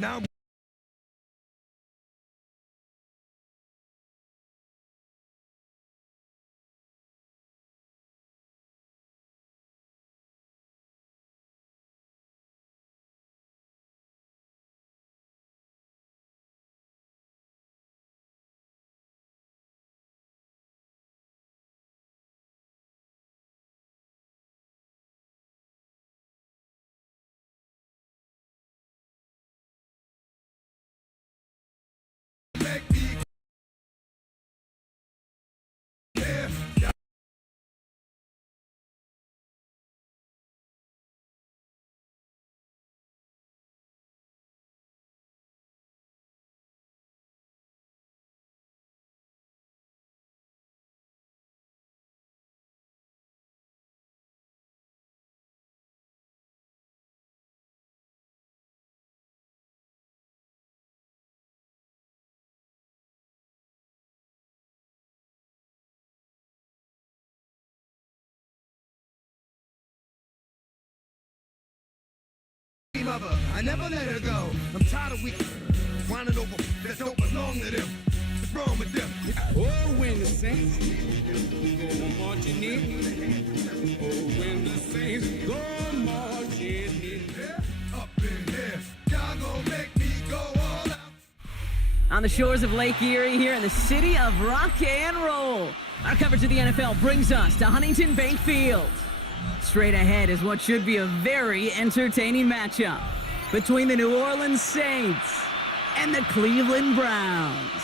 Now mother, I never let her go. I'm tired of weak whining over that don't belong to them. What's wrong with them? Oh, when the saints go marching in. Oh, when the saints go marching in. Yeah, up in here, y'all gon' make me go all out. On the shores of Lake Erie here in the city of rock and roll. Our coverage of the NFL brings us to Huntington Bank Field. Straight ahead is what should be a very entertaining matchup between the New Orleans Saints and the Cleveland Browns.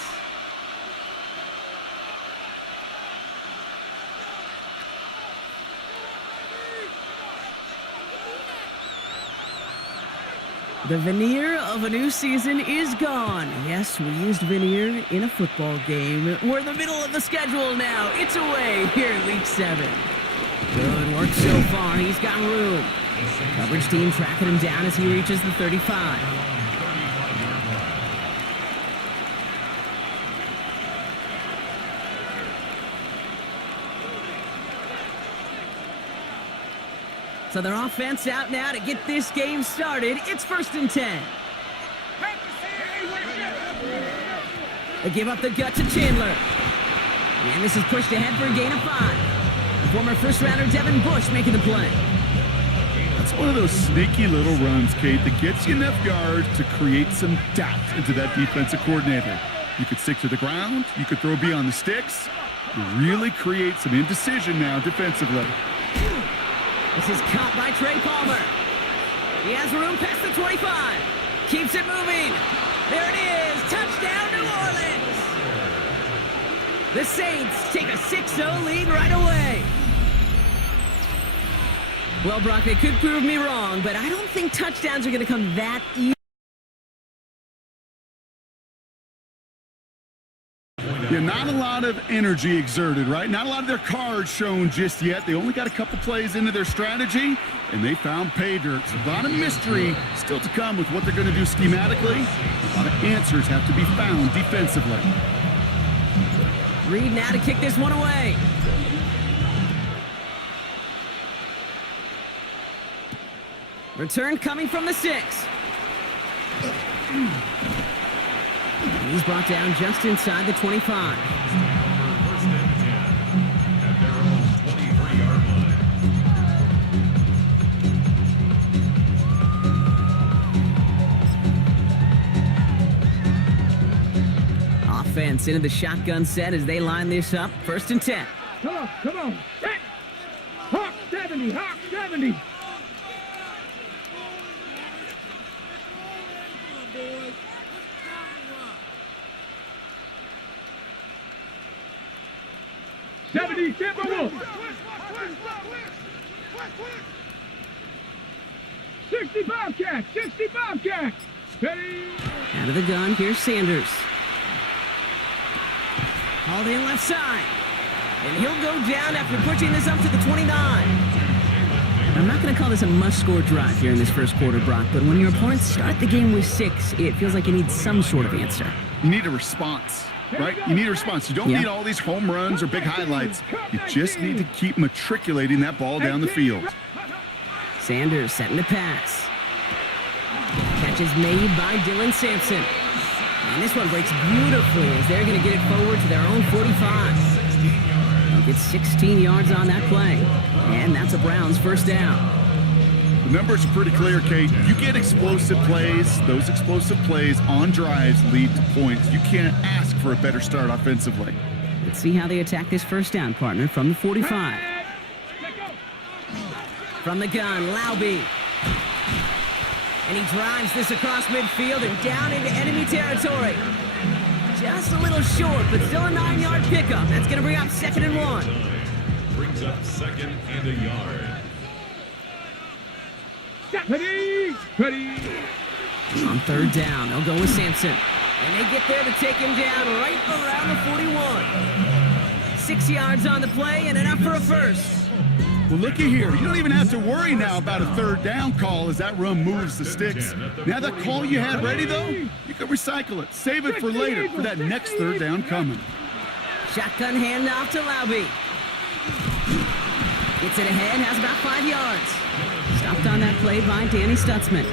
The veneer of a new season is gone. Yes, we used veneer in a football game. We're in the middle of the schedule now. It's away here in Week 7. Good work so far. He's got room. Coverage team tracking him down as he reaches the 35. So their offense out now to get this game started. It's 1st and 10. They give up the gut to Chandler. And this is pushed ahead for a gain of 5. Former first-rounder Devin Bush making the play. That's one of those sneaky little runs, Kate, that gets you enough yards to create some doubt into that defensive coordinator. You could stick to the ground. You could throw beyond the sticks. You really create some indecision now defensively. This is caught by Trey Palmer. He has room past the 25. Keeps it moving. There it is. Touchdown, New Orleans. The Saints take a 6-0 lead right away. Well, Brock, they could prove me wrong, but I don't think touchdowns are going to come that easy. Yeah, not a lot of energy exerted, right? Not a lot of their cards shown just yet. They only got a couple plays into their strategy, and they found pay dirt. So a lot of mystery still to come with what they're going to do schematically. A lot of answers have to be found defensively. Reed now to kick this one away. Return coming from the 6. He's brought down just inside the 25. Offense into the shotgun set as they line this up. 1st and 10. Come on. Set. Hawk 70. 70, Timberwolves. 60 Bobcats. Ready. Out of the gun, here's Sanders. Hauled in left side. And he'll go down after pushing this up to the 29. I'm not going to call this a must-score drive here in this first quarter, Brock, but when your opponents start the game with 6, it feels like you need some sort of answer. You need a response, right? You need a response. You don't need all these home runs or big highlights. You just need to keep matriculating that ball down the field. Sanders setting the pass. catch is made by Dylan Sampson. And this one breaks beautifully as they're going to get it forward to their own 45. They'll get 16 yards on that play. And that's a Browns first down. The numbers are pretty clear, Kate. You get explosive plays. Those explosive plays on drives lead to points. You can't ask for a better start offensively. Let's see how they attack this first down, partner, from the 45. From the gun, Laube. And he drives this across midfield and down into enemy territory. Just a little short, but still a 9-yard pickup. That's going to bring up 2nd and 1. Brings up 2nd and a yard. Ready. On 3rd down, they'll go with Sampson. And they get there to take him down right around the 41. 6 yards on the play and enough for a first. Well, looky here. You don't even have to worry now about a 3rd down call as that run moves the sticks. Now that call you had ready, though, you can recycle it. Save it for later for that next 3rd down coming. Shotgun handoff to Laube. Gets it ahead, has about 5 yards. Stopped on that play by Danny Stutzman.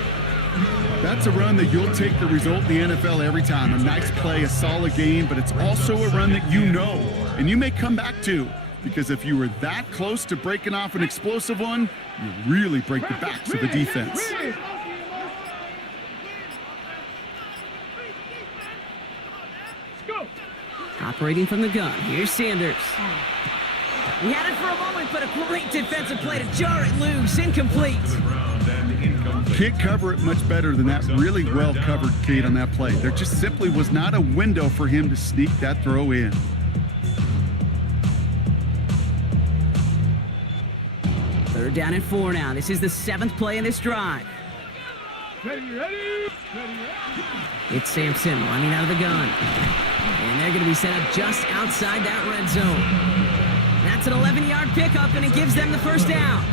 That's a run that you'll take the result in the NFL every time. A nice play, a solid game, but it's also a run that you know and you may come back to. Because if you were that close to breaking off an explosive one, you really break the backs of the defense. Operating from the gun, here's Sanders. He had it for a moment, but a great defensive play to jar it loose, incomplete. Can't cover it much better than that. Really well covered, Kate, on that play. There just simply was not a window for him to sneak that throw in. Third down and 4 now. This is the 7th play in this drive. Ready. It's Sampson running out of the gun. And they're going to be set up just outside that red zone. That's an 11-yard pickup, and it gives them the first down.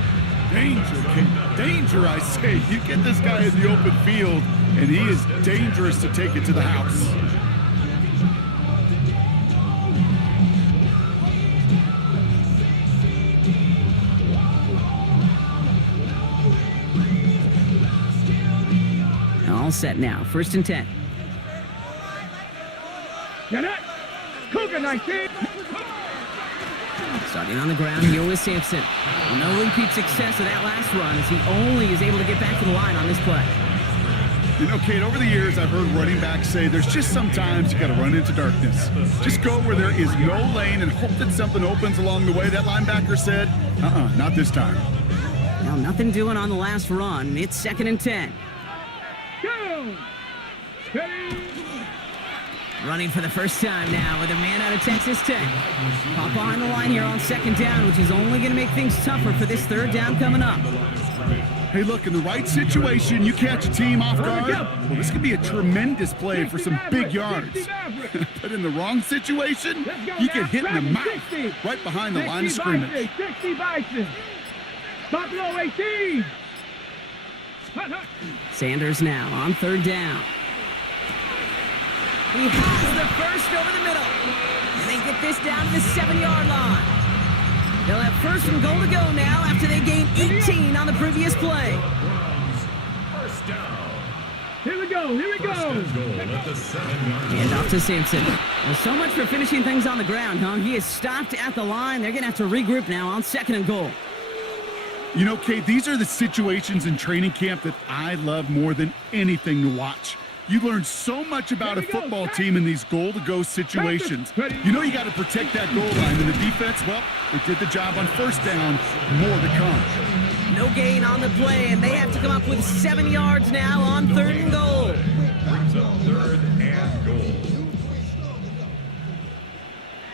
Danger, Kate. Danger, I say. You get this guy in the open field, and he is dangerous to take it to the house. All set now. 1st and 10. Get it. Cougar 19. Starting on the ground here with Sampson. No repeat success of that last run as he only is able to get back to the line on this play. You know, Kate, over the years, I've heard running backs say there's just sometimes you got to run into darkness. Just go where there is no lane and hope that something opens along the way. That linebacker said, not this time. Well, nothing doing on the last run. It's 2nd and 10. Go. Ready. Running for the first time now with a man out of Texas Tech. Pop behind the line here on 2nd down, which is only going to make things tougher for this 3rd down coming up. Hey, look, in the right situation, you catch a team off guard. Well, this could be a tremendous play for some big yards. But in the wrong situation, you get hit in the mouth right behind the line of scrimmage. 60 Bison. Buffalo 18. Sanders now on 3rd down. He has the first over the middle. And they get this down to the 7-yard line. They'll have 1st and goal to go now after they gained 18 on the previous play. First down. Here we go. And off to Sampson. Well, so much for finishing things on the ground, huh? He is stopped at the line. They're going to have to regroup now on 2nd and goal. You know, Kate, these are the situations in training camp that I love more than anything to watch. You learn so much about a football team in these goal-to-go situations. You know you got to protect that goal line, and the defense, well, they did the job on 1st down. More to come. No gain on the play, and they have to come up with 7 yards now on 3rd and goal. Brings up 3rd and goal.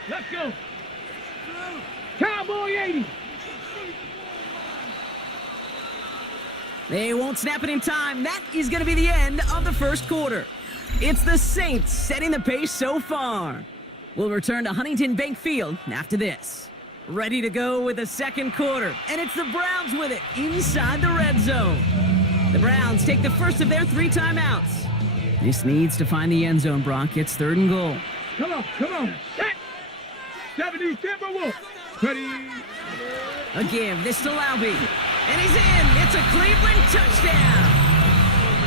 Let's go. Cowboy 80. They won't snap it in time. That is going to be the end of the 1st quarter. It's the Saints setting the pace so far. We'll return to Huntington Bank Field after this. Ready to go with the 2nd quarter. And it's the Browns with it inside the red zone. The Browns take the first of their 3 timeouts. This needs to find the end zone, Brock. It's 3rd and goal. Come on. Set. 70 Timberwolves. Ready. A give. This to Laube. And he's in. It's a Cleveland touchdown.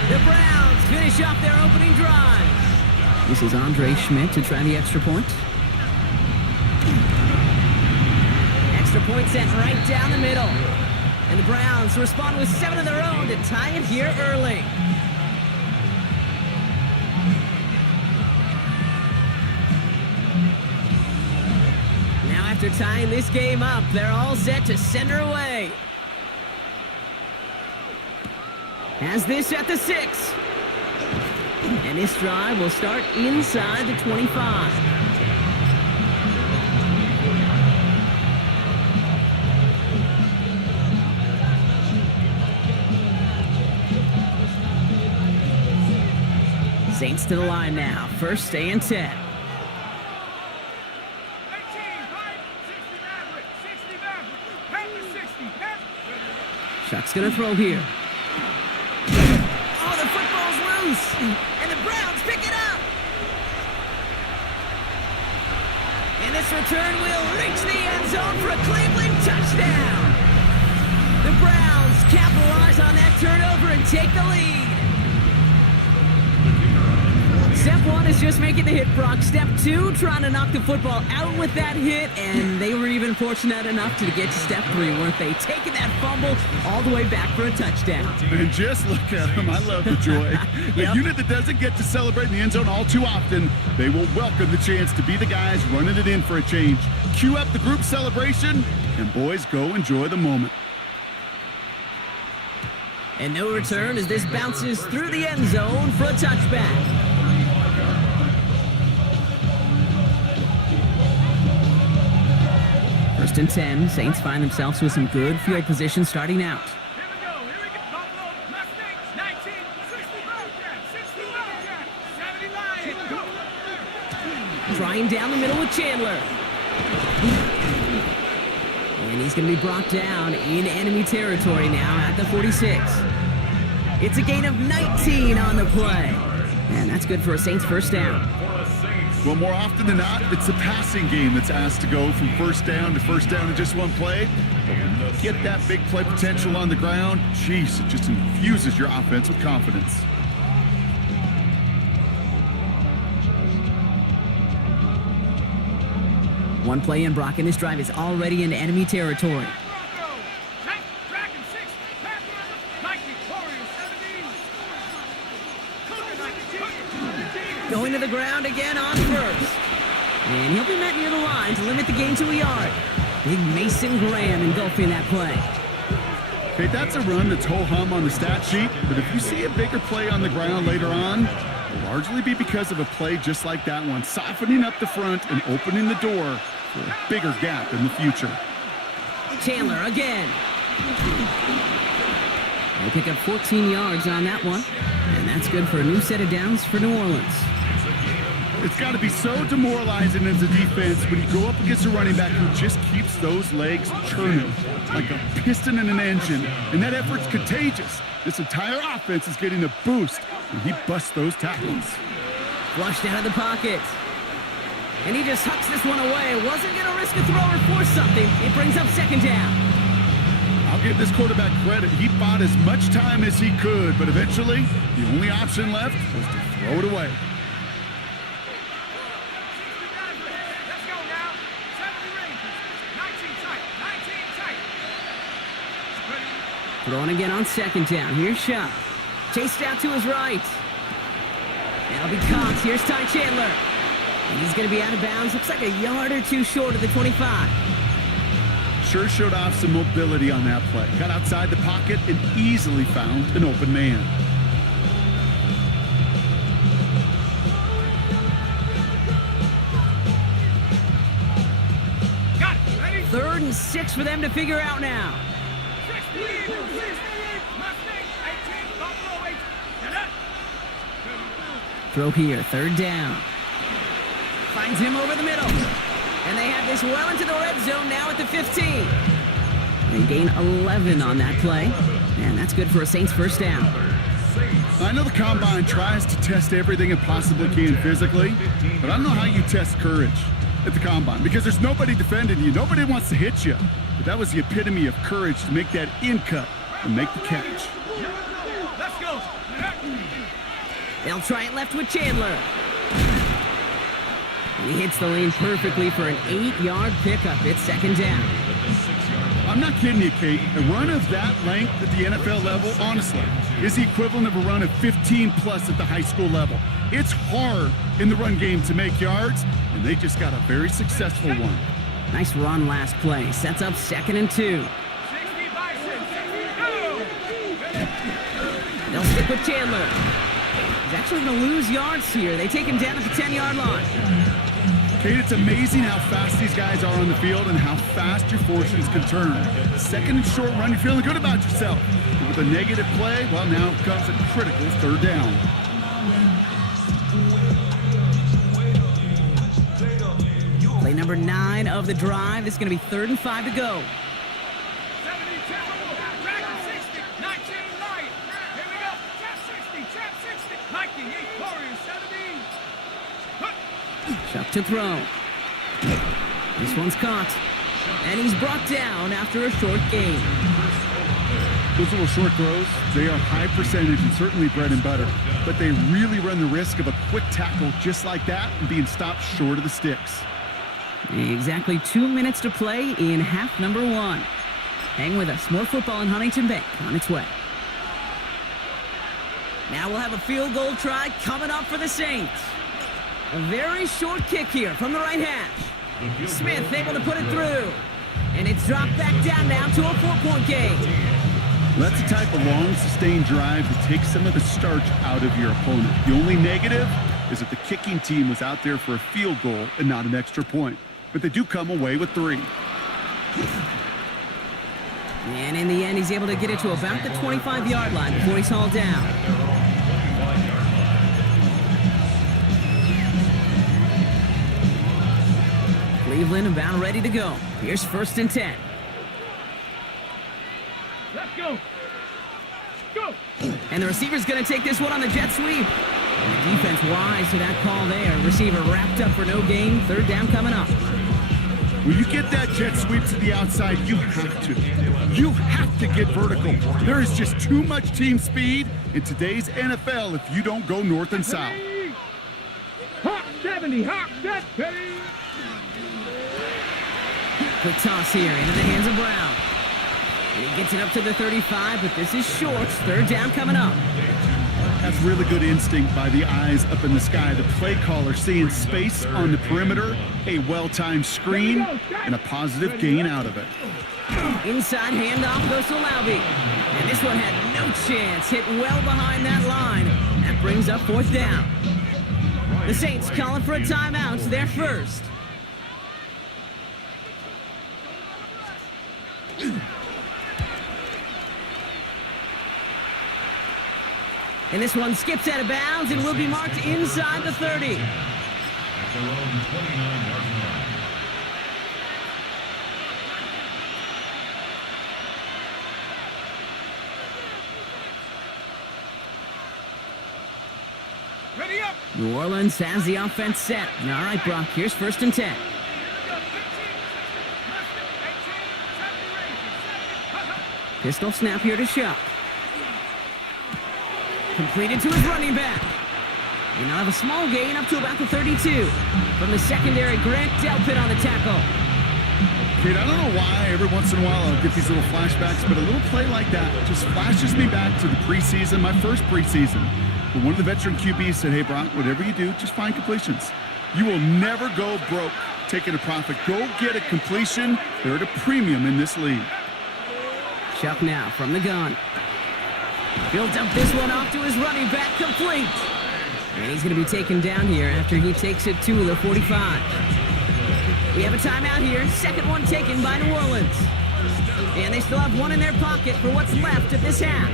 The Browns finish off their opening drive. This is Andre Schmidt to try the extra point. Extra point sent right down the middle. And the Browns respond with 7 of their own to tie it here early. Now after tying this game up, they're all set to send her away. Has this at the 6. And this drive will start inside the 25. Saints to the line now. First and 10. Shuck's gonna throw here. Oh, the football's loose. And the Browns pick it up. And this return will reach the end zone for a Cleveland touchdown. The Browns capitalize on that turnover and take the lead. Step 1 is just making the hit, Brock. Step 2, trying to knock the football out with that hit, and they were even fortunate enough to get to step 3, weren't they? Taking that fumble all the way back for a touchdown. And just look at them. I love the joy. Yep. A unit that doesn't get to celebrate in the end zone all too often, they will welcome the chance to be the guys running it in for a change. Cue up the group celebration, and boys, go enjoy the moment. And no return as this bounces through the end zone for a touchback. First and 10, Saints find themselves with some good field position starting out. Here we go. Buffalo, Mustangs, 19, 60 Wildcats, 60 Wildcats, 70 Lions, go. Trying down the middle with Chandler. And he's going to be brought down in enemy territory now at the 46. It's a gain of 19 on the play. And that's good for a Saints first down. Well, more often than not, it's the passing game that's asked to go from first down in just one play. But when you get that big play potential on the ground, geez, it just infuses your offense with confidence. One play in, Brock, and this drive is already in enemy territory. Dragon 6, Panther, 19, Warriors 17. Going to the ground again on first. And he'll be met near the line to limit the gain to a yard. Big Mason Graham engulfing that play. Okay, that's a run that's ho-hum on the stat sheet, but if you see a bigger play on the ground later on, it'll largely be because of a play just like that one, softening up the front and opening the door for a bigger gap in the future. Chandler again. They'll pick up 14 yards on that one, and that's good for a new set of downs for New Orleans. It's got to be so demoralizing as a defense when you go up against a running back who just keeps those legs churning like a piston in an engine, and that effort's contagious. This entire offense is getting a boost when he busts those tackles. Flushed out of the pocket. And he just hucks this one away. Wasn't going to risk a throw or force something. It brings up second down. I'll give this quarterback credit. He bought as much time as he could, but eventually the only option left was to throw it away. Let's go now. 70 Rangers, 19 tight, 19 tight. Throwing again on second down. Here's Shuck. Chased out to his right. That'll be Cox. Here's Ty Chandler. And he's going to be out of bounds. Looks like a yard or two short of the 25. Sure showed off some mobility on that play. Got outside the pocket and easily found an open man. Got it. Ready? 3rd and 6 for them to figure out now. 60, Mustangs, 18, Buffalo, 18. Get up. Throw here. 3rd down. Finds him over the middle. And they have this well into the red zone now at the 15. They gain 11 on that play. And that's good for a Saints first down. I know the Combine tries to test everything it possibly can physically, but I don't know how you test courage at the Combine because there's nobody defending you. Nobody wants to hit you. But that was the epitome of courage to make that in cut and make the catch. Let's go. They'll try it left with Chandler. And he hits the lane perfectly for an 8-yard pickup. It's second down. I'm not kidding you, Kate. A run of that length at the NFL level, honestly, is the equivalent of a run of 15-plus at the high school level. It's hard in the run game to make yards, and they just got a very successful one. Nice run last play. Sets up 2nd and 2. They'll stick with Chandler. He's actually going to lose yards here. They take him down at the 10-yard line. Kate, it's amazing how fast these guys are on the field and how fast your fortunes can turn. 2nd and short run, you're feeling good about yourself. But with a negative play, well, now comes a critical 3rd down. Play number 9 of the drive. It's going to be 3rd and 5 to go. 19, 8, Warriors, 17. Chuck to throw. This one's caught. And he's brought down after a short gain. Those little short throws, they are high percentage and certainly bread and butter. But they really run the risk of a quick tackle just like that and being stopped short of the sticks. Exactly 2 minutes to play in half number 1. Hang with us. More football in Huntington Bank on its way. Now we'll have a field goal try coming up for the Saints. A very short kick here from the right hash. Smith able to put it through. And it's dropped back down now to a 4-point game. That's the type of long, sustained drive that takes some of the starch out of your opponent. The only negative is that the kicking team was out there for a field goal and not an extra point. But they do come away with 3. And in the end, he's able to get it to about the 25-yard line before he's hauled down. Cleveland about ready to go. Here's 1st and 10. Let's go. Go. And the receiver's going to take this one on the jet sweep. And the defense wise to that call there. Receiver wrapped up for no gain. 3rd down coming up. When you get that jet sweep to the outside, you have to. You have to get vertical. There is just too much team speed in today's NFL if you don't go north and south. Hot 70, hot 70. Quick toss here into the hands of Brown. And he gets it up to the 35, but this is short. 3rd down coming up. That's really good instinct by the eyes up in the sky. The play caller seeing space on the perimeter, a well-timed screen, and a positive gain out of it. Inside handoff goes to Laube. And this one had no chance. Hit well behind that line. That brings up 4th down. The Saints calling for a timeout. They're first. And this one skips out of bounds and will be marked inside the 30. At their own 29-yard line. Ready up. New Orleans has the offense set. All right, Brock, here's 1st and 10. Pistol snap here to Shuck. Completed to his running back. And now have a small gain up to about the 32. From the secondary, Grant Delpit on the tackle. Kate, I don't know why every once in a while I'll get these little flashbacks, but a little play like that just flashes me back to the preseason, my first preseason. When one of the veteran QBs said, hey, Brock, whatever you do, just find completions. You will never go broke taking a profit. Go get a completion. They're at a premium in this league. Chuck now from the gun. He'll dump this one off to his running back, complete. And he's going to be taken down here after he takes it to the 45. We have a timeout here. 2nd one taken by New Orleans. And they still have one in their pocket for what's left of this half.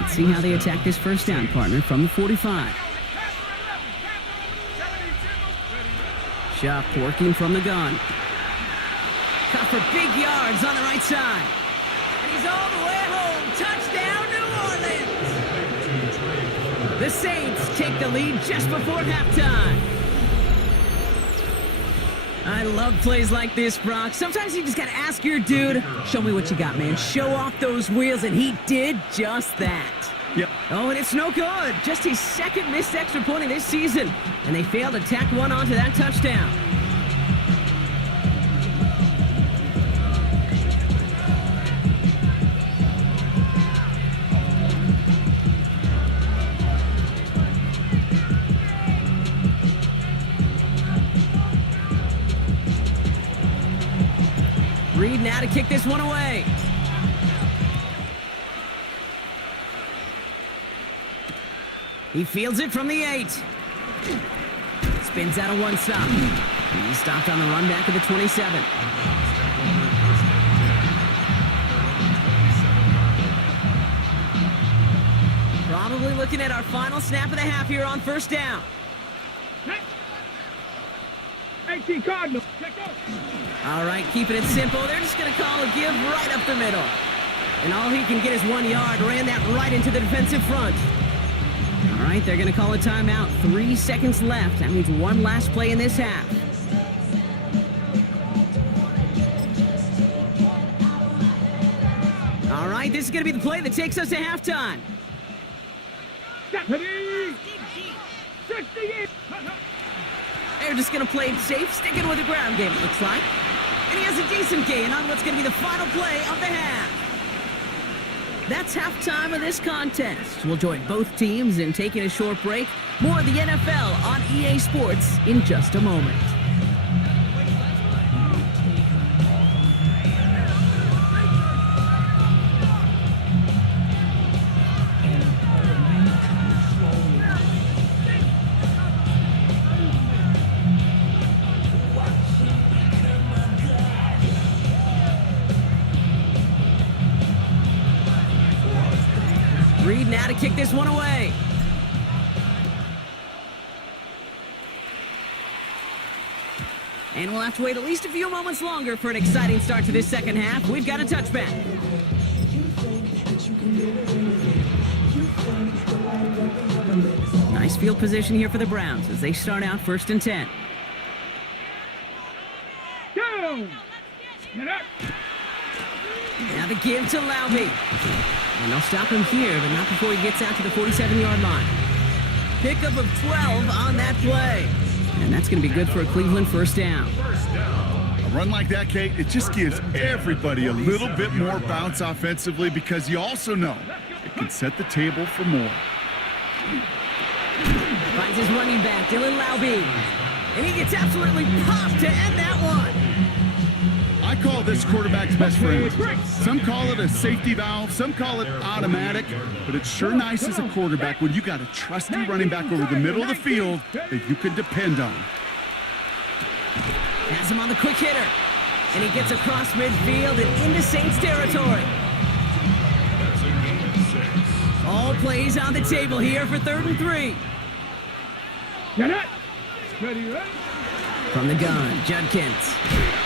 Let's see how they attack this 1st down, partner, from the 45. Chuck working from the gun. Caught for big yards on the right side. And he's all the way home. Touchdown, New Orleans. The Saints take the lead just before halftime. I love plays like this, Brock. Sometimes you just got to ask your dude, show me what you got, man. Show off those wheels, and he did just that. Yep. Oh, and it's no good. Just his second missed extra point of this season. And they failed to tack one onto that touchdown. Reed now to kick this one away. He fields it from the 8. Spins out of one stop. He's stopped on the run back of the 27. Probably looking at our final snap of the half here on first down. 18 Cardinals. All right, keeping it simple. They're just going to call a give right up the middle. And all he can get is 1 yard. Ran that right into the defensive front. All right, they're going to call a timeout. 3 seconds left. That means one last play in this half. All right, this is going to be the play that takes us to halftime. They're just going to play it safe, sticking with the ground game, it looks like. And he has a decent gain on what's going to be the final play of the half. That's halftime of this contest. We'll join both teams in taking a short break. More of the NFL on EA Sports in just a moment. Reed now to kick this one away. And we'll have to wait at least a few moments longer for an exciting start to this second half. We've got a touchback. Nice field position here for the Browns as they start out 1st and 10. Down. Get up. Now the give to Laube. And they'll stop him here, but not before he gets out to the 47-yard line. Pickup of 12 on that play. And that's going to be good for a Cleveland first down. A run like that, Kate, it just gives everybody a little bit more bounce offensively because you also know it can set the table for more. Finds his running back, Dylan Laube. And he gets absolutely popped to end that one. I call this quarterback's best friend. Some call it a safety valve, some call it automatic, but it's sure nice as a quarterback when you got a trusty running back over the middle of the field that you can depend on. Has him on the quick hitter. And he gets across midfield and into Saints territory. All plays on the table here for 3rd and 3. Get it. Ready, ready. From the gun, Judkins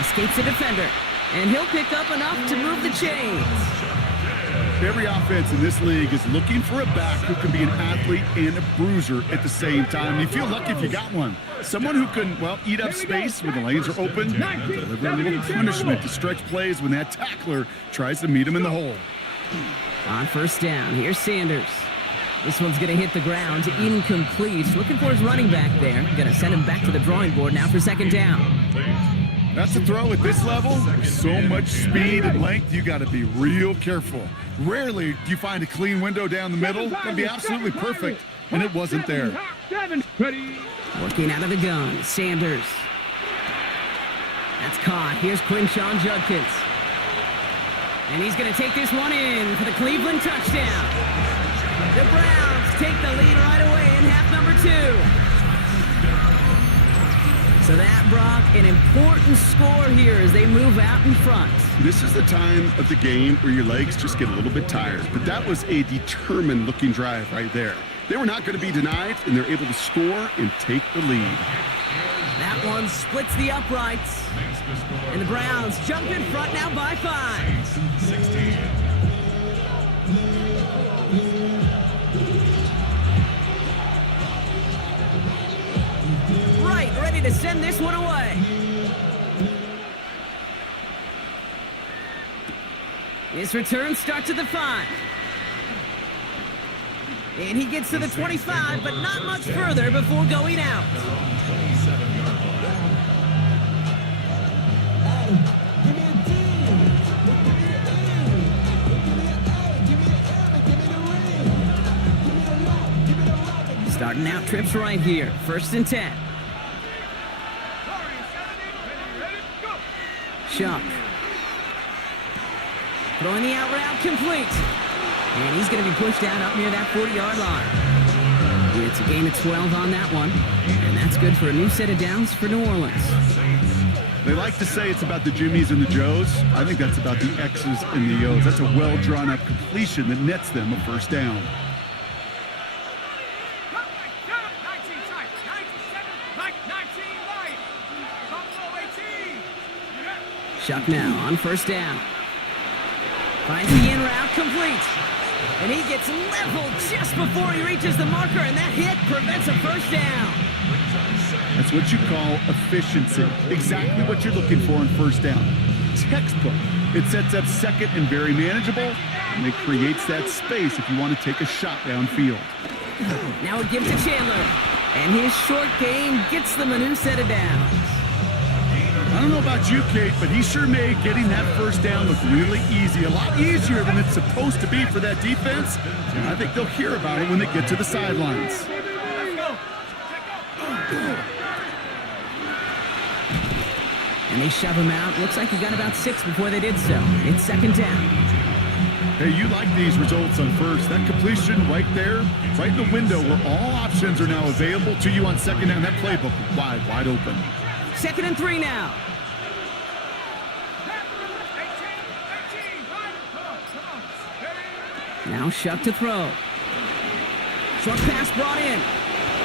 escapes the defender, and he'll pick up enough to move the chains. Every offense in this league is looking for a back who can be an athlete and a bruiser at the same time. You feel lucky if you got one. Someone who can, well, eat up space when the lanes are open, deliver a little punishment to stretch plays when that tackler tries to meet him in the hole. On first down, here's Sanders. This one's going to hit the ground, incomplete. Looking for his running back there. Going to send him back to the drawing board now for 2nd down. That's a throw at this level. With so much speed and length, you got to be real careful. Rarely do you find a clean window down the middle. That'd be absolutely perfect, and it wasn't there. Working out of the gun, Sanders. That's caught. Here's Quinshawn Judkins. And he's going to take this one in for the Cleveland touchdown. The Browns take the lead right away in half number 2. So that, Brock, an important score here as they move out in front. This is the time of the game where your legs just get a little bit tired. But that was a determined-looking drive right there. They were not going to be denied, and they're able to score and take the lead. That one splits the uprights. And the Browns jump in front now by 5. 16. Right, ready to send this one away. This return starts at the 5. And he gets to the 25, but not much further before going out. Starting out trips right here. 1st and 10. Shuck. Throwing the out route complete. And he's going to be pushed out up near that 40-yard line. It's a gain of 12 on that one. And that's good for a new set of downs for New Orleans. They like to say it's about the Jimmies and the Joes. I think that's about the X's and the O's. That's a well-drawn-up completion that nets them a 1st down. Shuck now on 1st down. Finds the in route complete. And he gets leveled just before he reaches the marker, and that hit prevents a 1st down. That's what you call efficiency. Exactly what you're looking for in 1st down. Textbook. It sets up 2nd and very manageable, and it creates that space if you want to take a shot downfield. Now a give to Chandler. And his short game gets them a new set of downs. I don't know about you, Kate, but he sure made getting that 1st down look really easy. A lot easier than it's supposed to be for that defense. And I think they'll hear about it when they get to the sidelines. And they shove him out. Looks like he got about 6 before they did so. It's 2nd down. Hey, you like these results on 1st. That completion right there, right in the window where all options are now available to you on 2nd down. That playbook wide open. 2nd and 3 now. Now Shuck to throw. Short pass brought in.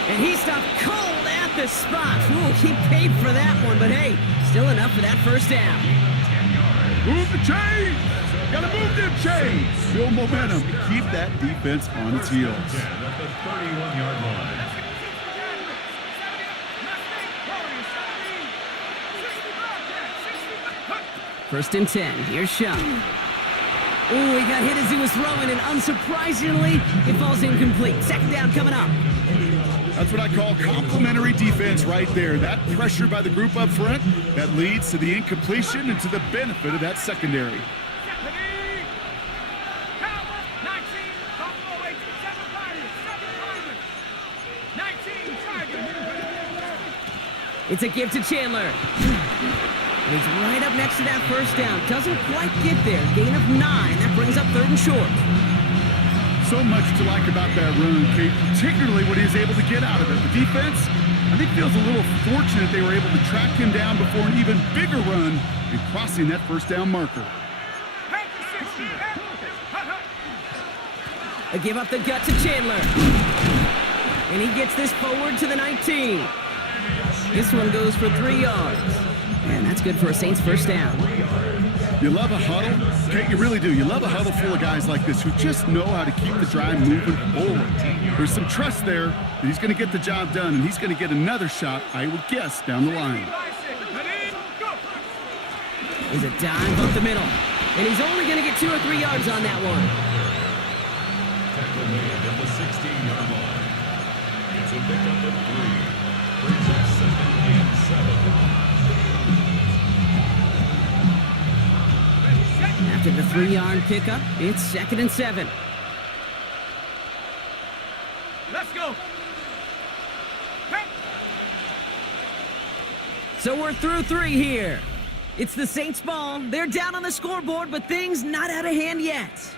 And he stopped cold at the spot. Ooh, he paid for that one, but hey, still enough for that 1st down. Move the chains! Gotta move them chains! Build momentum to keep that defense on its heels. At the 31-yard line. 1st and 10. Here's Shuck. Ooh, he got hit as he was throwing, and unsurprisingly, it falls incomplete. 2nd down coming up. That's what I call complimentary defense right there. That pressure by the group up front, that leads to the incompletion and to the benefit of that secondary. It's a give to Chandler. And he's right up next to that 1st down. Doesn't quite get there. Gain of 9. That brings up 3rd and short. So much to like about that run, Kate, particularly what he was able to get out of it. The defense, I think, feels a little fortunate they were able to track him down before an even bigger run and crossing that 1st down marker. A give up the gut to Chandler. And he gets this forward to the 19. This one goes for 3 yards. And that's good for a Saints 1st down. You love a huddle? Kate, you really do. You love a huddle full of guys like this who just know how to keep the drive moving forward. There's some trust there that he's going to get the job done, and he's going to get another shot, I would guess, down the line. There's a dive up the middle. And he's only going to get 2 or 3 yards on that one. Tackle made at the 16-yard line. It's a pickup of 3. Brings up 2nd and 7. After the 3-yard pickup, it's 2nd and 7. Let's go. So we're through 3 here. It's the Saints ball. They're down on the scoreboard, but things not out of hand yet.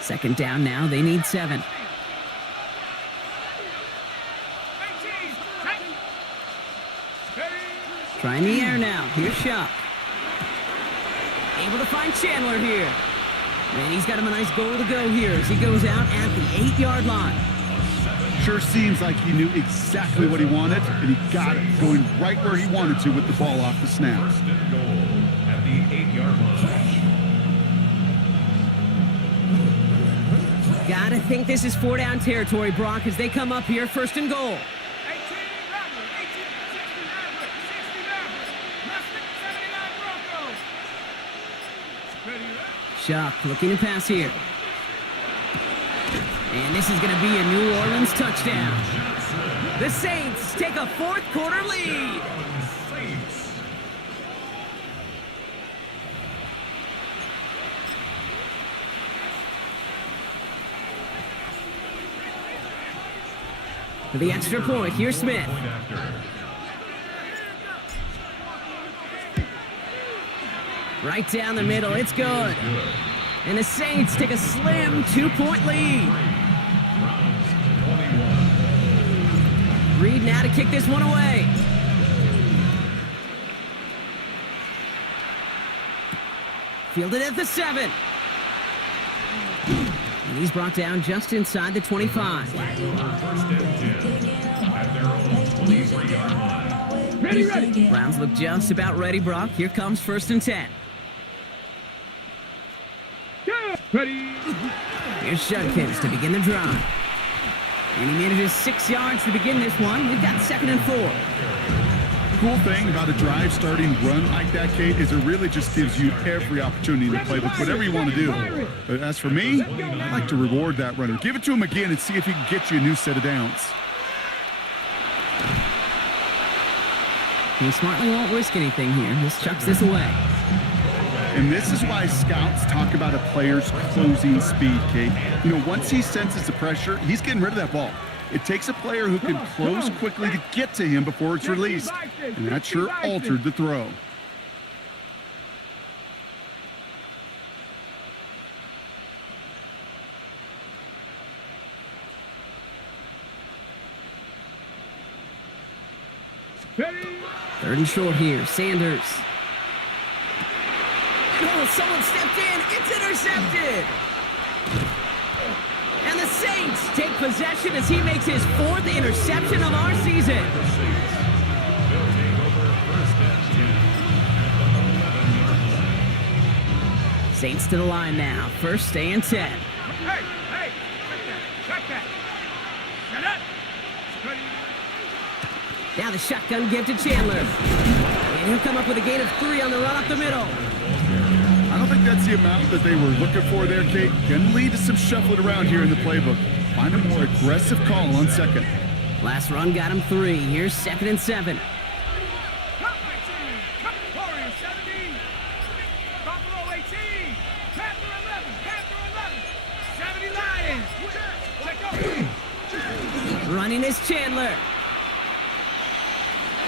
Second down now. They need 7. Trying the air now. Here's Shuck. Able to find Chandler here. And he's got him a nice goal to go here as he goes out at the 8-yard line. Sure seems like he knew exactly what he wanted, and he got it, going right where he wanted to with the ball off the snap. 1st and goal at the 8-yard line. Gotta think this is 4-down territory, Brock, as they come up here 1st and goal. Shuck looking to pass here. And this is going to be a New Orleans touchdown. The Saints take a fourth quarter lead. Saints. For the extra point, here's Smith. Point after. Right down the middle, it's good. And the Saints take a slim 2-point lead. Browns 21. Reed now to kick this one away. Fielded at the 7. And he's brought down just inside the 25. First and 10 at their own 23-yard line. Ready. Browns look just about ready, Brock. Here comes 1st and 10. Yeah. Ready. Here's Judkins to begin the drive. And he manages 6 yards to begin this one. We've got 2nd and 4. The cool thing about a drive starting run like that, Kate, is it really just gives you every opportunity in the playbook, whatever you want to do. But as for me, I like to reward that runner. Give it to him again and see if he can get you a new set of downs. He smartly won't risk anything here. Just chucks this away. And this is why scouts talk about a player's closing speed, Kate. You know, once he senses the pressure, he's getting rid of that ball. It takes a player who can close quickly to get to him before it's released. And that sure altered the throw. Ready. 3rd and short here. Sanders. Oh, someone stepped in. It's intercepted. And the Saints take possession as he makes his 4th interception of our season. The Saints. They'll take over 1st and 10 at the 11-yard line. Saints to the line now. 1st and 10. Hey. Check that. Shut up. Ready. Now the shotgun give to Chandler. And he'll come up with a gain of 3 on the run up the middle. I don't think that's the amount that they were looking for there, Kate. Can lead to some shuffling around here in the playbook. Find a more aggressive call on 2nd. Last run got him 3. Here's 2nd and 7. Come, 18. Come, Warriors 17. Buffalo 18. Panther 11. Panther 11. 70 Lions. Check go. Running is Chandler.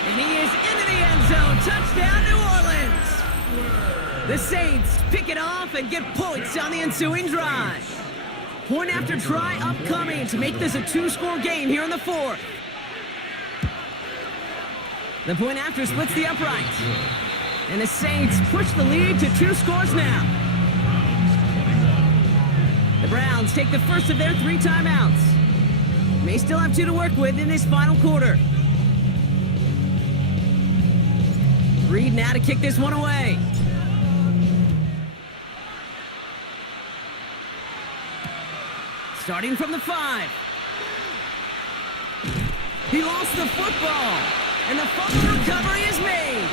And he is into the end zone. Touchdown, New Orleans. The Saints pick it off and get points on the ensuing drive. Point after try upcoming to make this a 2-score game here in the 4th. The point after splits the uprights. And the Saints push the lead to 2 scores now. The Browns take the first of their 3 timeouts. May still have 2 to work with in this final quarter. Reed now to kick this one away. Starting from the 5. He lost the football. And the fumble recovery is made.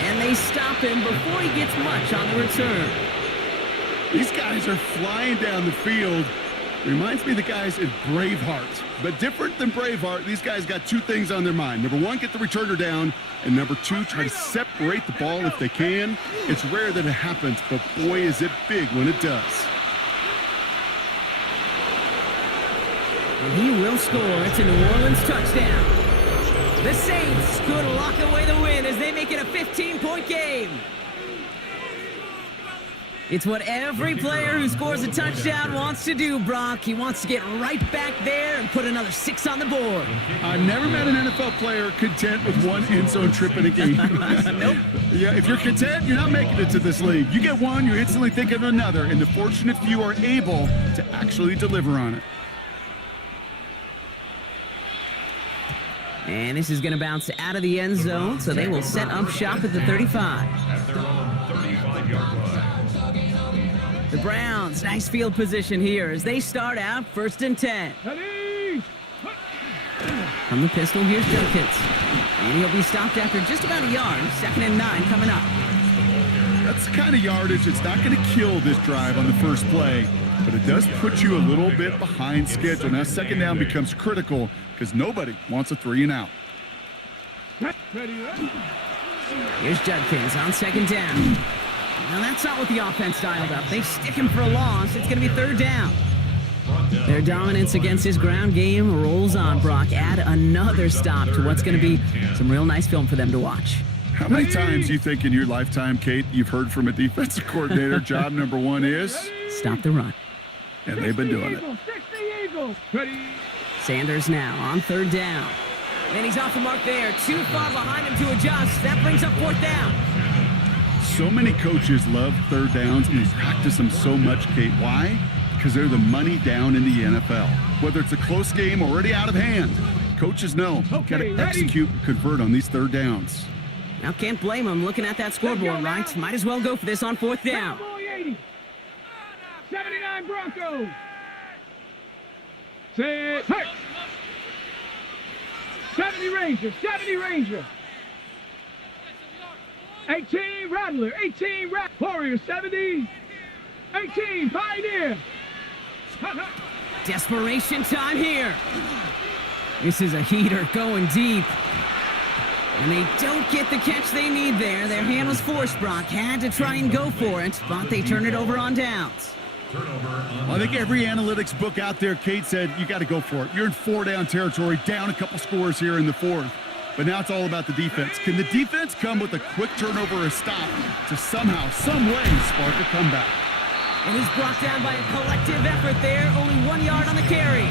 And they stop him before he gets much on the return. These guys are flying down the field. Reminds me of the guys in Braveheart. But different than Braveheart, these guys got 2 things on their mind. Number 1, get the returner down. And number 2, try to separate the ball if they can. It's rare that it happens, but boy, is it big when it does. And he will score. It's a New Orleans touchdown. The Saints could lock away the win as they make it a 15-point game. It's what every player who scores a touchdown wants to do, Brock. He wants to get right back there and put another 6 on the board. I've never met an NFL player content with 1 end zone trip in a game. Nope. Yeah, if you're content, you're not making it to this league. You get 1, you're instantly thinking of another, and the fortunate few are able to actually deliver on it. And this is going to bounce out of the end zone, so they will set up shop at the 35. At their own 35-yard line. The Browns, nice field position here as they start out 1st and 10. Ready. From the pistol, here's Judkins. And he'll be stopped after just about a yard. 2nd and 9 coming up. That's the kind of yardage that's not going to kill this drive on the first play, but it does put you a little bit behind schedule. Now, second down becomes critical because nobody wants a 3-and-out. Here's Judkins on second down. Now, that's not what the offense dialed up. They stick him for a loss. It's going to be third down. Their dominance against his ground game rolls on, Brock. Add another stop to what's going to be some real nice film for them to watch. How many times do you think in your lifetime, Kate, you've heard from a defensive coordinator, job number one is? Stop the run. And they've been doing it. Sanders now on third down. And he's off the mark there. Too far behind him to adjust. That brings up fourth down. So many coaches love third downs, and they practice them so much, Kate. Why? Because they're the money down in the NFL. Whether it's a close game already out of hand, coaches know got to execute and convert on these third downs. Now, can't blame him looking at that scoreboard, right? Might as well go for this on fourth down. 79 Broncos. Set. Hey. 70 Ranger. 70 Ranger. 18 Rattler. 18 Warrior. 70. 18 Pioneer. Desperation time here. This is a heater going deep. And they don't get the catch they need there. Their hand was forced, Brock. Had to try and go for it, but they turn it over on downs. I think every analytics book out there, Kate, said you got to go for it. You're in 4-down territory, down a couple scores here in the fourth. But now it's all about the defense. Can the defense come with a quick turnover or a stop to somehow, some way, spark a comeback? And he's brought down by a collective effort there. Only 1 yard on the carry.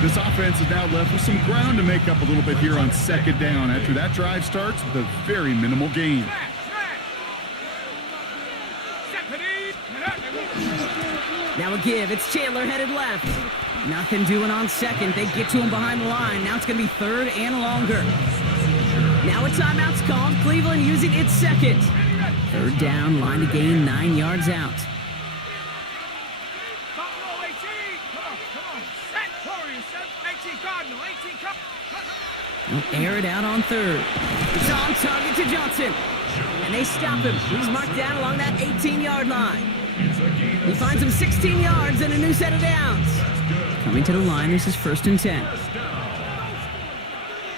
This offense is now left with some ground to make up a little bit here on second down after that drive starts with a very minimal gain. Now a give. It's Chandler headed left. Nothing doing on second. They get to him behind the line. Now it's going to be third and longer. Now a timeout's called. Cleveland using its second. Third down, line to gain 9 yards out. They'll air it out on third. It's on target to Johnson. And they stop him. He's marked down along that 18-yard line. He finds him 16 yards and a new set of downs. Coming to the line, this is 1st and 10.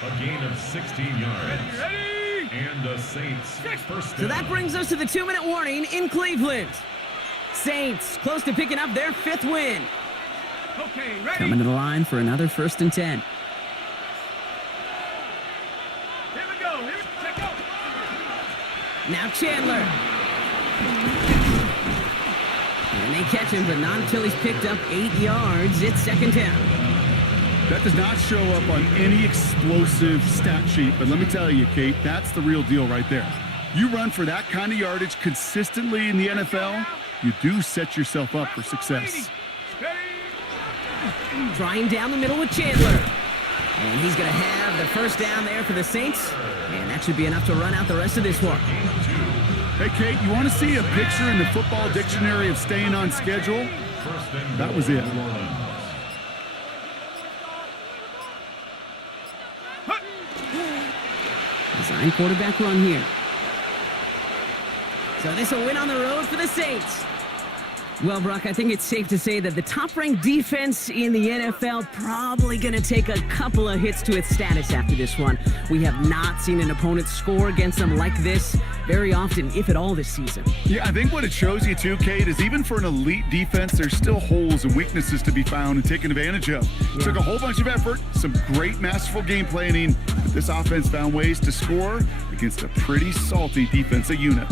A gain of 16 yards. And the Saints first down. So that brings us to the 2-minute warning in Cleveland. Saints close to picking up their 5th win. Okay, ready? Coming to the line for another 1st and 10. Here we go. Check go. Now Chandler. And they catch him, but not until he's picked up 8 yards. It's second down. That does not show up on any explosive stat sheet, but let me tell you, Kate, that's the real deal right there. You run for that kind of yardage consistently in the NFL, you do set yourself up for success. Trying down the middle with Chandler. And he's going to have the first down there for the Saints. And that should be enough to run out the rest of this one. Hey, Kate, you want to see a picture in the football dictionary of staying on schedule? That was it. Design quarterback run here. So this will win on the road for the Saints. Well, Brock, I think it's safe to say that the top-ranked defense in the NFL probably going to take a couple of hits to its status after this one. We have not seen an opponent score against them like this very often, if at all, this season. Yeah, I think what it shows you, too, Kate, is even for an elite defense, there's still holes and weaknesses to be found and taken advantage of. It took a whole bunch of effort, some great masterful game planning, but this offense found ways to score against a pretty salty defensive unit.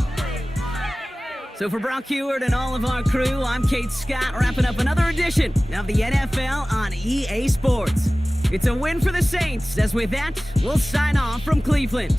So for Brock Huard and all of our crew, I'm Kate Scott, wrapping up another edition of the NFL on EA Sports. It's a win for the Saints, as with that, we'll sign off from Cleveland.